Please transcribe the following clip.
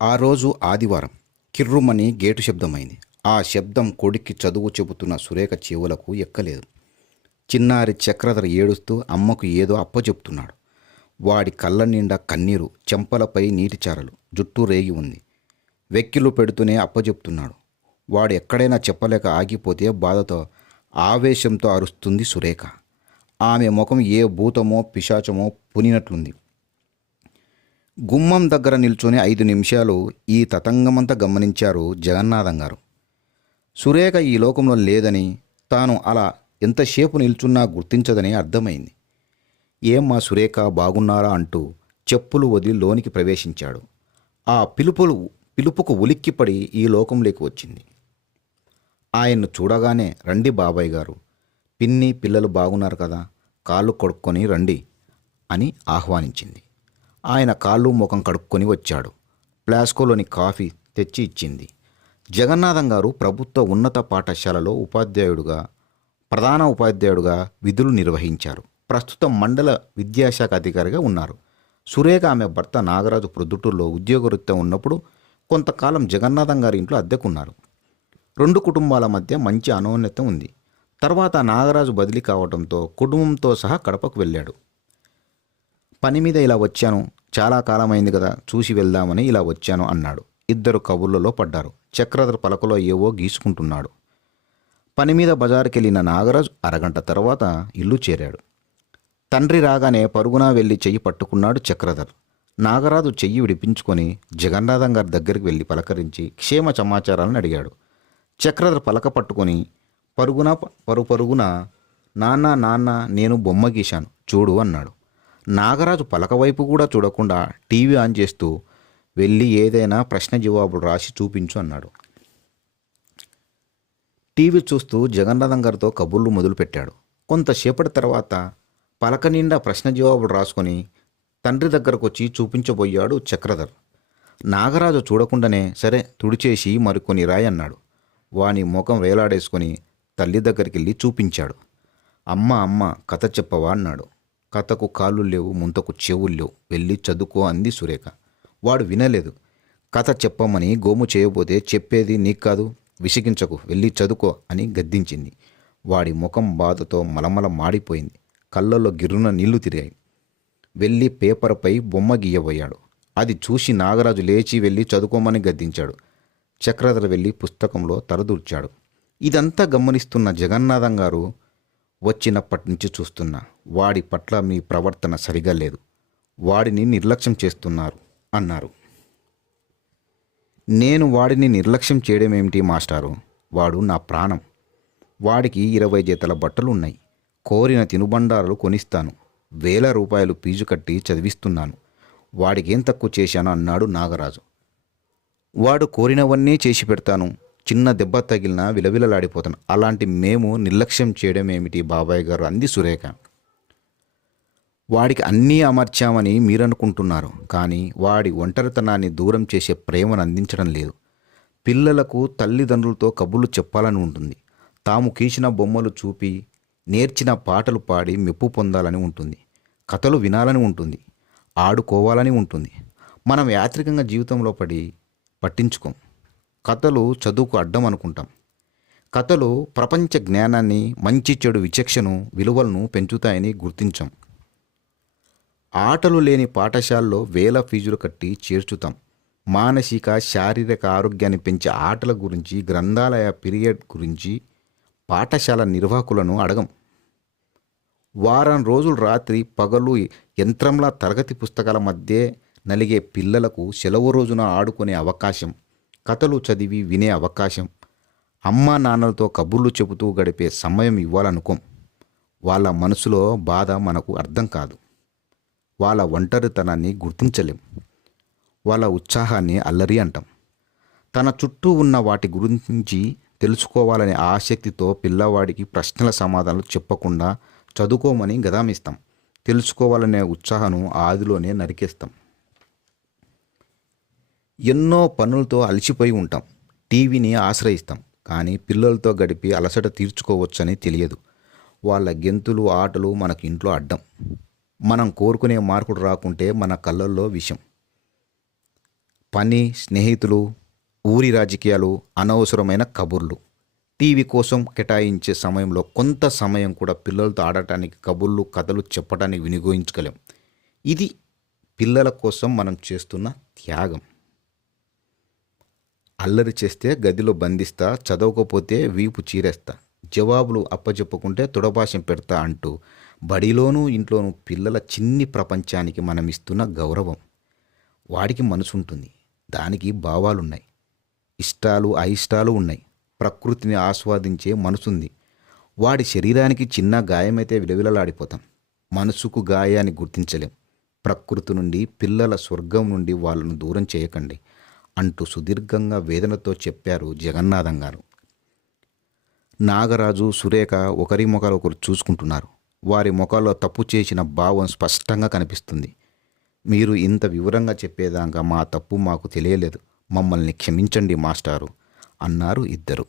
ఆ రోజు ఆదివారం. కిర్రుమని గేటు శబ్దమైంది. ఆ శబ్దం కొడుక్కి చదువు చెబుతున్న సురేఖ చెవులకు ఎక్కలేదు. చిన్నారి చక్రధర ఏడుస్తూ అమ్మకు ఏదో అప్పచెప్తున్నాడు. వాడి కళ్ళ నిండా కన్నీరు, చెంపలపై నీటిచారలు, జుట్టు రేగి ఉంది. వెక్కిళ్ళు పెడుతూనే అప్పచెప్తున్నాడు. వాడు ఎక్కడైనా చెప్పలేక ఆగిపోతే బాధతో, ఆవేశంతో అరుస్తుంది సురేఖ. ఆమె ముఖం ఏ భూతమో పిశాచమో పునినట్లుంది. గుమ్మం దగ్గర నిల్చొని 5 నిమిషాలు ఈ తతంగమంతా గమనించారు జగన్నాథం గారు. సురేఖ ఈ లోకంలో లేదని, తాను అలా ఎంతసేపు నిల్చున్నా గుర్తించదని అర్థమైంది. ఏమ్మా సురేఖ, బాగున్నారా అంటూ చెప్పులు వదిలి లోనికి ప్రవేశించాడు. ఆ పిలుపుకు ఉలిక్కిపడి ఈ లోకంలోకి వచ్చింది. ఆయన్ను చూడగానే, రండి బాబాయ్ గారు, పిన్ని పిల్లలు బాగున్నారు కదా, కాళ్ళు కడుక్కొని రండి అని ఆహ్వానించింది. ఆయన కాళ్ళు ముఖం కడుక్కొని వచ్చాడు. ప్లాస్కోలోని కాఫీ తెచ్చి ఇచ్చింది. జగన్నాథం గారు ప్రభుత్వ ఉన్నత పాఠశాలలో ప్రధాన ఉపాధ్యాయుడుగా విధులు నిర్వహించారు. ప్రస్తుతం మండల విద్యాశాఖ అధికారిగా ఉన్నారు. సురేఖ ఆమె భర్త నాగరాజు ప్రొద్దుటూరులో ఉద్యోగరీత్యా ఉన్నప్పుడు కొంతకాలం జగన్నాథం గారి ఇంట్లో అద్దెకున్నారు. 2 కుటుంబాల మధ్య మంచి అనోన్యత ఉంది. తర్వాత నాగరాజు బదిలీ కావడంతో కుటుంబంతో సహా కడపకు వెళ్ళాడు. పని మీద ఇలా వచ్చాను, చాలా కాలమైంది కదా, చూసి వెళ్దామని ఇలా వచ్చాను అన్నాడు. ఇద్దరు కబుర్లలో పడ్డారు. చక్రధర పలకలో ఏవో గీసుకుంటున్నాడు. పని మీద బజారుకెళ్ళిన నాగరాజు అరగంట తర్వాత ఇల్లు చేరాడు. తండ్రి రాగానే పరుగున వెళ్ళి చెయ్యి పట్టుకున్నాడు చక్రధర్. నాగరాజు చెయ్యి విడిపించుకొని జగన్నాథం గారి దగ్గరికి వెళ్ళి పలకరించి క్షేమ సమాచారాలను అడిగాడు. చక్రధర్ పలక పట్టుకొని పరుగున నాన్న నేను బొమ్మ గీశాను చూడు అన్నాడు. నాగరాజు పలక వైపు కూడా చూడకుండా టీవీ ఆన్ చేస్తూ, వెళ్ళి ఏదైనా ప్రశ్న జవాబులు రాసి చూపించు అన్నాడు. టీవీ చూస్తూ జగన్నాథం గారితో కబుర్లు మొదలుపెట్టాడు. కొంతసేపటి తర్వాత పలక నిండా ప్రశ్న జవాబులు రాసుకొని తండ్రి దగ్గరకు వచ్చి చూపించబోయాడు చక్రధర్. నాగరాజు చూడకుండానే, సరే తుడిచేసి మరికొని రాయి అన్నాడు. వాని ముఖం వేలాడేసుకొని తల్లి దగ్గరికి వెళ్ళి చూపించాడు. అమ్మ కథ చెప్పవా అన్నాడు. కథకు కాళ్ళు లేవు, ముంతకు చెవులు లేవు, వెళ్ళి చదువుకో అంది సురేఖ. వాడు వినలేదు. కథ చెప్పమని గోము చేయబోతే, చెప్పేది నీకు కాదు, విసిగించకు, వెళ్ళి చదువుకో అని గద్దించింది. వాడి ముఖం బాధతో మలమల మాడిపోయింది. కళ్ళల్లో గిర్రున నీళ్లు తిరిగాయి. వెళ్ళి పేపర్పై బొమ్మ గీయబోయాడు. అది చూసి నాగరాజు లేచి వెళ్ళి చదువుకోమని గద్దించాడు. చక్రధర వెళ్ళి పుస్తకంలో తలదూర్చాడు. ఇదంతా గమనిస్తున్న జగన్నాథం గారు, వచ్చినప్పటి నుంచి చూస్తున్నా, వాడి పట్ల మీ ప్రవర్తన సరిగా లేదు, వాడిని నిర్లక్ష్యం చేస్తున్నారు అన్నారు. నేను వాడిని నిర్లక్ష్యం చేయడం ఏమిటి మాస్టారు? వాడు నా ప్రాణం. వాడికి 20 జతల బట్టలు ఉన్నాయి. కోరిన తినుబండారాలు కొనిస్తాను. 1000 రూపాయలు ఫీజు కట్టి చదివిస్తున్నాను. వాడికేం తక్కువ చేశాను అన్నాడు నాగరాజు. వాడు కోరినవన్నీ చేసి పెడతాను. చిన్న దెబ్బ తగిలినా విలవిలలాడిపోతాను. అలాంటి మేము నిర్లక్ష్యం చేయడం ఏమిటి బాబాయ్ గారు అంది సురేఖ. వాడికి అన్నీ అమర్చామని మీరనుకుంటున్నారు, కానీ వాడి ఒంటరితనాన్ని దూరం చేసే ప్రేమను అందించడం లేదు. పిల్లలకు తల్లిదండ్రులతో కబుర్లు చెప్పాలని ఉంటుంది. తాము గీసిన బొమ్మలు చూపి, నేర్చిన పాటలు పాడి మెప్పు పొందాలని ఉంటుంది. కథలు వినాలని ఉంటుంది. ఆడుకోవాలని ఉంటుంది. మనం యాత్రికంగా జీవితంలో పట్టించుకోం. కథలు చదువుకు అడ్డం అనుకుంటాం. కథలు ప్రపంచ జ్ఞానాన్ని, మంచి చెడు విచక్షణను, విలువలను పెంచుతాయని గుర్తించాం. ఆటలు లేని పాఠశాలలో 1000 ఫీజులు కట్టి చేర్చుతాం. మానసిక శారీరక ఆరోగ్యాన్ని పెంచే ఆటల గురించి, గ్రంథాలయ పీరియడ్ గురించి పాఠశాల నిర్వాహకులను అడగం. వారం రోజులు రాత్రి పగలు యంత్రంలా తరగతి పుస్తకాల మధ్య నలిగే పిల్లలకు సెలవు రోజున ఆడుకునే అవకాశం, కథలు చదివి వినే అవకాశం, అమ్మా నాన్నలతో కబుర్లు చెబుతూ గడిపే సమయం ఇవ్వాలనుకోం. వాళ్ళ మనసులో బాధ మనకు అర్థం కాదు. వాళ్ళ ఒంటరితనాన్ని గుర్తించలేం. వాళ్ళ ఉత్సాహాన్ని అల్లరి అంటాం. తన చుట్టూ ఉన్న వాటి గురించి తెలుసుకోవాలనే ఆసక్తితో పిల్లవాడికి ప్రశ్నల సమాధానాలు చెప్పకుండా చదువుకోమని గదామిస్తాం. తెలుసుకోవాలనే ఉత్సాహం ఆదిలోనే నరికేస్తాం. ఎన్నో పనులతో అలసిపోయి ఉంటాం. టీవీని ఆశ్రయిస్తాం. కానీ పిల్లలతో గడిపి అలసట తీర్చుకోవచ్చని తెలియదు. వాళ్ళ గెంతులు, ఆటలు మనకు ఇంట్లో అడ్డం. మనం కోరుకునే మార్కులు రాకుంటే మన కళ్ళల్లో విషం. పని, స్నేహితులు, ఊరి రాజకీయాలు, అనవసరమైన కబుర్లు. టీవీ కోసం కేటాయించే సమయంలో కొంత సమయం కూడా పిల్లలతో ఆడటానికి, కబుర్లు, కథలు చెప్పడానికి వినియోగించగలం. ఇది పిల్లల కోసం మనం చేస్తున్న త్యాగం. అల్లరి చేస్తే గదిలో బంధిస్తా, చదవకపోతే వీపు చీరేస్తా, జవాబులు అప్పచెప్పుకుంటే తుడపాశం పెడతా అంటూ బడిలోనూ ఇంట్లోనూ పిల్లల చిన్ని ప్రపంచానికి మనం ఇస్తున్న గౌరవం. వాడికి మనసుంటుంది, దానికి భావాలున్నాయి, ఇష్టాలు అయిష్టాలు ఉన్నాయి, ప్రకృతిని ఆస్వాదించే మనసుంది. వాడి శరీరానికి చిన్న గాయమైతే విలవిలలాడిపోతాం, మనసుకు గాయాన్ని గుర్తించలేం. ప్రకృతి నుండి, పిల్లల స్వర్గం నుండి వాళ్ళను దూరం చేయకండి అంటూ సుదీర్ఘంగా వేదనతో చెప్పారు జగన్నాథం గారు. నాగరాజు, సురేఖ ఒకరి ముఖాలు ఒకరు చూసుకుంటున్నారు. వారి ముఖాల్లో తప్పు చేసిన భావం స్పష్టంగా కనిపిస్తుంది. మీరు ఇంత వివరంగా చెప్పేదాకా మా తప్పు మాకు తెలియలేదు, మమ్మల్ని క్షమించండి మాస్టారు అన్నారు ఇద్దరు.